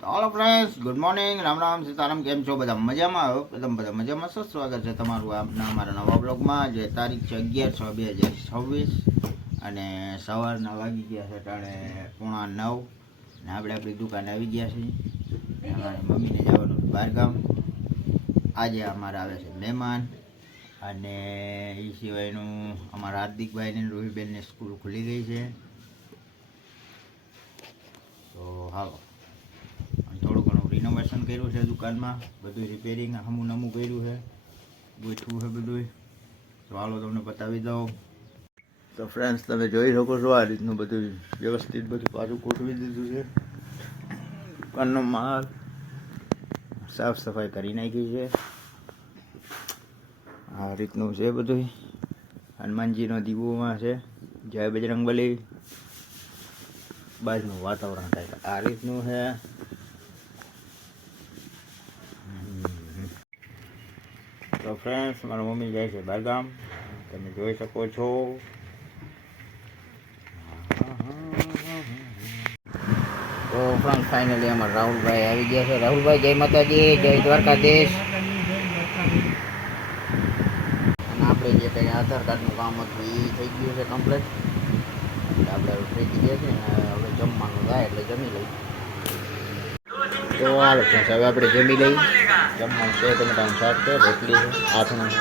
તો all friends good morning, Ram Ram, Sitaram. કેમ છો બધા? મજામાં આવો? બધા મજામાં છો? સ્વાગત છે તમારું આપના અમારા નવા બ્લોગમાં. જે તારીખ છે 11/6/2026 અને સવારના વાગી ગયા છે ટાણે 8:45 ને આપણે આપણી દુકાને આવી ગયા છીએ. અમારી મમ્મીને જવાનું બહારગામ. આજે અમારે આવે છે મહેમાન અને એ સિવાયનું અમારા હાર્દિકભાઈને રૂહીબેનની સ્કૂલ ખુલી ગઈ છે. તો હાલો, થોડું ઘણું રિનોવેશન કર્યું છે દુકાનમાં, બધું રિપેરિંગ હમું નમું કર્યું છે, ગોઠવું છે બધું. તો હાલો તમને બતાવી દઉં. તો ફ્રેન્ડ્સ તમે જોઈ શકો છો આ રીતનું બધું વ્યવસ્થિત બધું પાછું ગોઠવી દીધું છે. દુકાનનો માલ સાફ સફાઈ કરી નાખી છે. આ રીતનું છે બધું. હનુમાનજીનો દીવોમાં છે. જય બજરંગબલી. બાજુનું વાતાવરણ થાય આ રીતનું છે. તો ફ્રેન્ડ્સ મારા મમ્મી જાય છે બહારગામ, તમે જોઈ શકો છો. તો ફ્રેન્ડ ફાઇનલી અમારા રાહુલભાઈ આવી ગયા છે. રાહુલભાઈ જય માતાજી, જય દ્વારકાધીશ. અને આપણે જે કંઈ આધાર કાર્ડનું કામ હતું એ થઈ ગયું છે કમ્પ્લીટ. એટલે આપણે હવે ફ્રી થઈ ગયા છે ને હવે જમવાનું થાય એટલે જમી લઈએ. તો હાલો ફ્રેન્ડ્સ હવે આપણે જમી લઈએ. જમવાનું છે ટમેટાનું શાક છે, રોટલી છે, આથણું છે.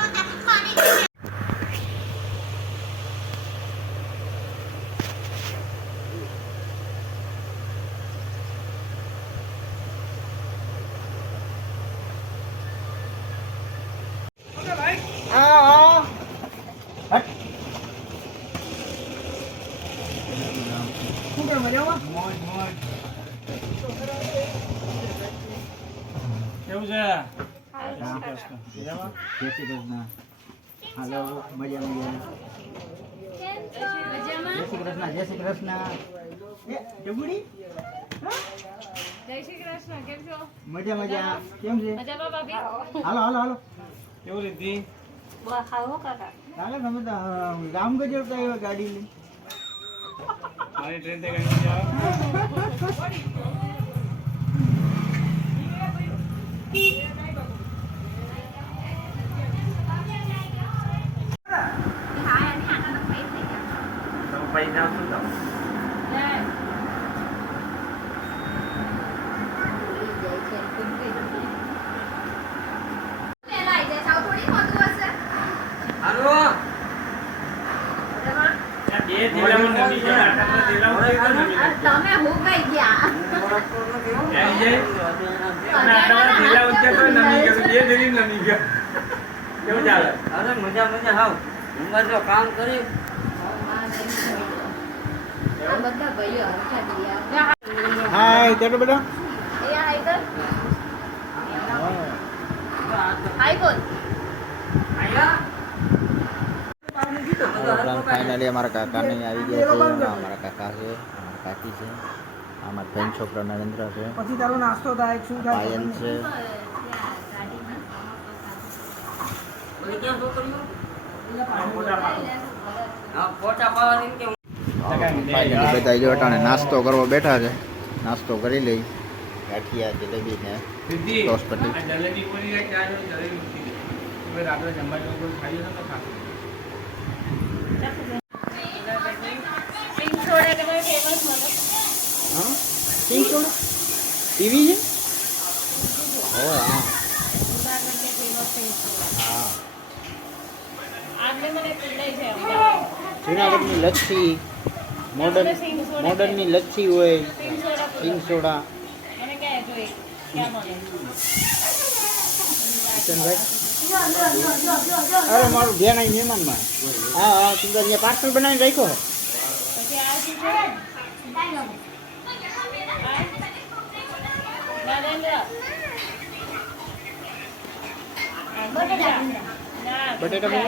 કેવું છે? જય શ્રી કૃષ્ણ. હાલો, મજા મજા. જય શ્રી કૃષ્ણ, જય શ્રી કૃષ્ણ. જબુડી જય શ્રી કૃષ્ણ. કેમ છો? મજા મજા. કેમ છે? મજામાં ભાભી? હાલો હાલો હાલો. કેવું રીતિ? કાલે તમે તો રામગઢ જતા આવ્યા ગાડી લઈ. મારી ટ્રેન તે કઈ જાવ? પૈસા શું તો તમે હું કઈ ગયા? કેવું ચાલે? અરે મજા મજા હાવ જો કામ કરી આ બધા ભાઈઓ હરખા ગયા. હાય કેટો બેટા. એ હાય કર. હાય બોલ. ફાઇનલી અમારા કાકાને આવી ગયા છે. અમારા કાકા છે, અમારા કાકી છે, અમારા બેન છોકરા નરેન્દ્ર છે, પછી તારો નાસ્તો થાય શું પાયલ છે. ફોટા પાડવાની કે ફાઇનલી બધા જો અટાણે નાસ્તો કરવા બેઠા છે. નાસ્તો કરી લઈ. ગાંઠિયા, જલેબી ને ટોસ પટ્ટી. જલેબી પૂરી જાય ચાર જલેબી મૂકી દે. હવે રાત્રે જમવા જવું કોઈ ખાઈ જશે તો ખાશે. સિંગ સોડા કે ભાઈ ફેમસ મને. હા સિંગ સોડા ટીવી છે. ઓ હા જુનાગઢ કે ફેમસ સિંગ સોડા. હા. આટલે મને પીડાય છે. જુનાગઢની લચ્છી મોડર્નની લચ્છી હોય. સિંગ સોડા સિંગ સોડા. મને ક્યાં જોઈ ક્યાં મળે? કિશનભાઈ અરે મારું ધ્યાન અહીં મહેમાનમાં. હા હા તું તો અહીંયા પાર્સલ બનાવીને રાખ્યો. પછી આ સિંગ સોડા નરેન્દ્ર બટેટા ના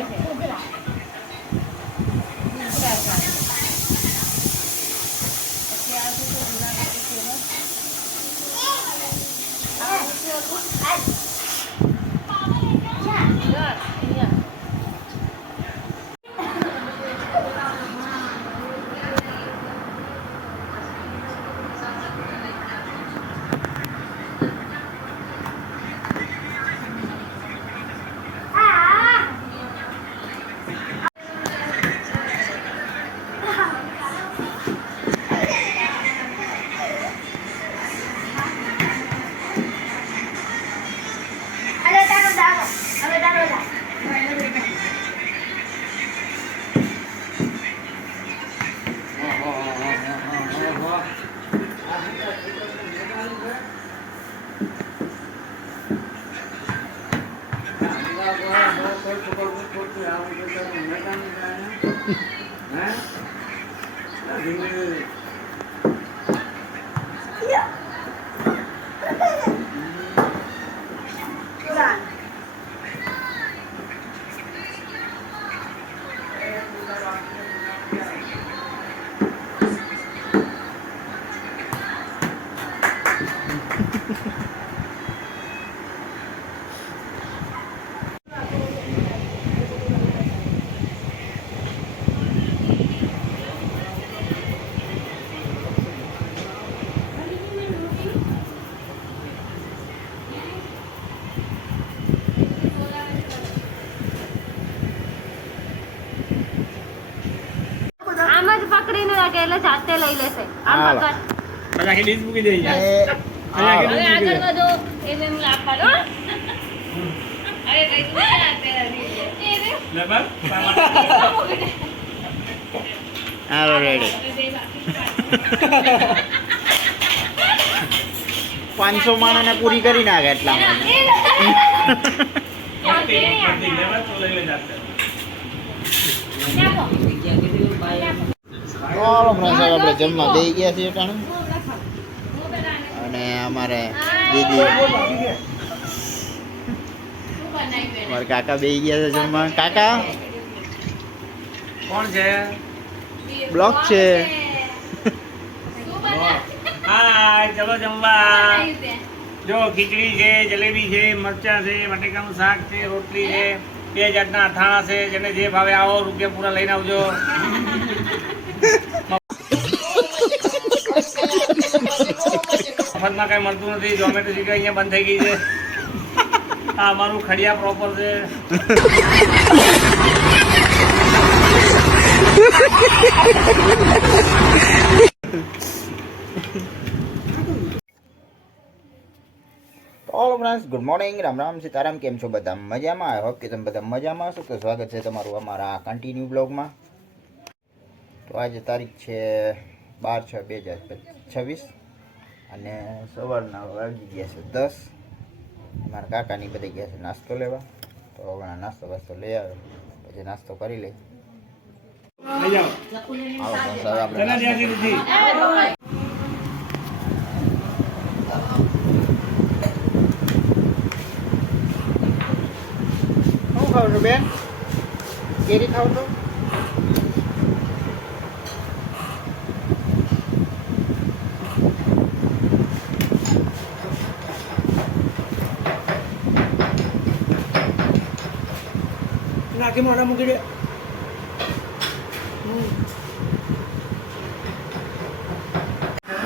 આમ જ પકડીને રાખે એટલે જાતે લઈ લેશે આમ હાલો. પકડ. પછી આખી ડીશ મૂકી દઈ જાય એ અહીંયા હવે આગળ આગળ વધો એને હું આપવાનો અરે કઈ તું જાતે નથી લે બસ હાલો રેડી 500 માણસને પૂરી કરી નાખે એટલામાં પડતી લે બસ તો લઈ લે જાતે ચાલો ફ્રેન્ડ્સ હવે આપણે જમવા બેસી ગયા છીએ ટાણે અને અમારે દીદી અમારા કાકા બેસી ગયા છે જમવા કાકા કોણ છે બ્લોક છે હાય ચલો જમવા જો ખીચડી છે જલેબી છે મરચાં છે બટેકાનું શાક છે રોટલી છે 2 જાતના અથાણા છે જેને જે ભાવે આવો રૂપિયા પૂરા લઈને આવજો મફતમાં કઈ મળતું નથી ઝોમેટો સ્વીગી અહીંયા બંધ થઈ ગઈ છે આ અમારું ખડિયા પ્રોપર છે all friends good morning Ram Ram Sitaram કેમ છો બધા મજામાં આઈ હોપ કે તમે બધા મજામાં હશો તો સ્વાગત છે તમારું અમારા કન્ટિન્યુ બ્લોગમાં તો આજે તારીખ છે 12/6/2026 અને સવારના વાગી ગયા છે 10 મારા કાકાની બધા ગયા છે નાસ્તો લેવા તો હમણાં નાસ્તો લઈ આવે પછી નાસ્તો કરી લઈ લઈ જાઓ આવો friends, હવે આપણે તને ત્યાંથી લીધી શું ખાવ છો બેન કેરી ખાવ છો નાખી મોઢા મૂકી દે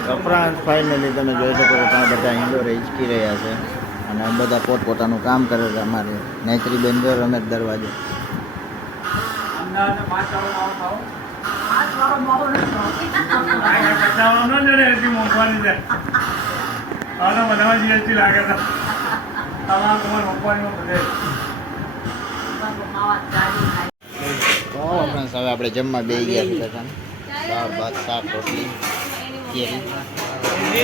તો ફ્રેન્ડ્સ ફાઇનલી તમે જોઈ શકો છો ત્યાં બધા ઇન્ડોર હિંચકી રહ્યા છે અને બધા પોતપોતાનું કામ કરે છે અમારે નેત્રી બેન જો રમે છે દરવાજે તો ફ્રેન્ડ્સ હવે આપણે જમવા બેસી ગયા છે કાકા દાળ ભાત શાક રોટલી કેરી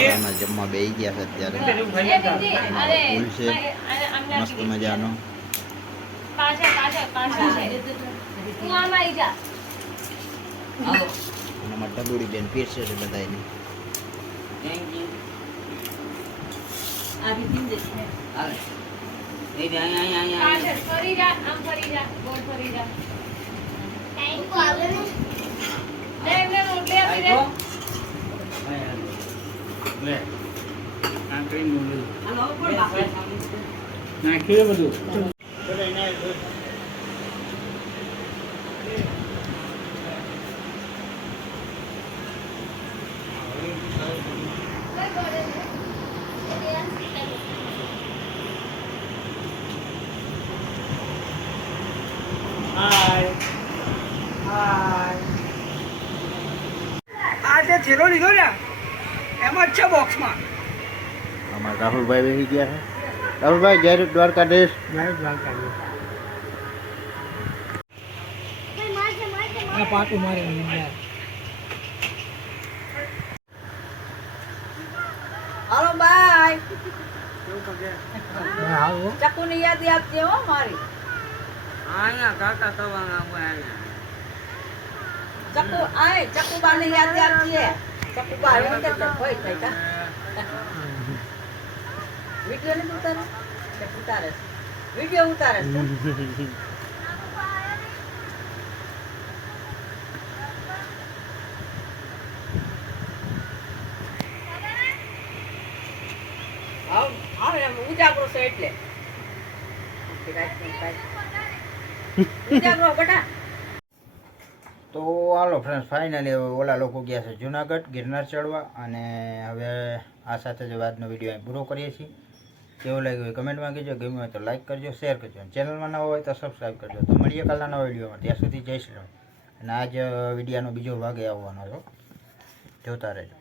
એમાં જમવા બેસી ગયા છે અત્યારે ફૂલ છે મસ્ત મજાનો પાછળ છે તું આમ આવી જા અને અમારા ટબુડી બેન પીરસે છે બધાને પાછળ ફરી જા આમ ફરી જા ગોળ ફરી જા થેન્ક યુ લે એમને રોટલી આપી દે લે આ કઈ મૂળ નાખ્યું બધું આ જે થેલો લીધો ને એમાં જ છે બોક્સમાં. અમારા રાહુલભાઈ બેસી ગયા છે રાહુલભાઈ જય દ્વારકાધીશ પાટું મારે હાલો બાય. ચકુની યાદી આપજે હો મારી. ચકુ આય ચકુબાની યાદી આપજે. ચકુબા આવ્યો ને એટલે ભય થઈ તા. વિડિયો ને ઉતારે કે ઉતારે વિડિયો ઉતારે છે. આવ એમ ઉજાગરો છે એટલે ઉજાગરો બેટા. તો હાલો ફ્રેન્ડ્સ ફાઇનલી ઓલા લોકો ગયા છે જુનાગઢ ગિરનાર ચડવા, અને હવે આ સાથે જ આજનો વિડીયો અહીં પૂરો કરીએ છીએ. કેવું લાગ્યું હોય કમેન્ટમાં કહેજો, ગમ્યું હોય તો લાઈક કરજો, શેર કરજો, ચેનલમાં નવા હોય તો સબસ્ક્રાઈબ કરજો. તો મળીએ કાલના નવા વિડીયોમાં, ત્યાં સુધી જય શ્રી રામ. અને આજ વિડીયોનો બીજો ભાગ આવવાનો છો, જોતા રહેજો.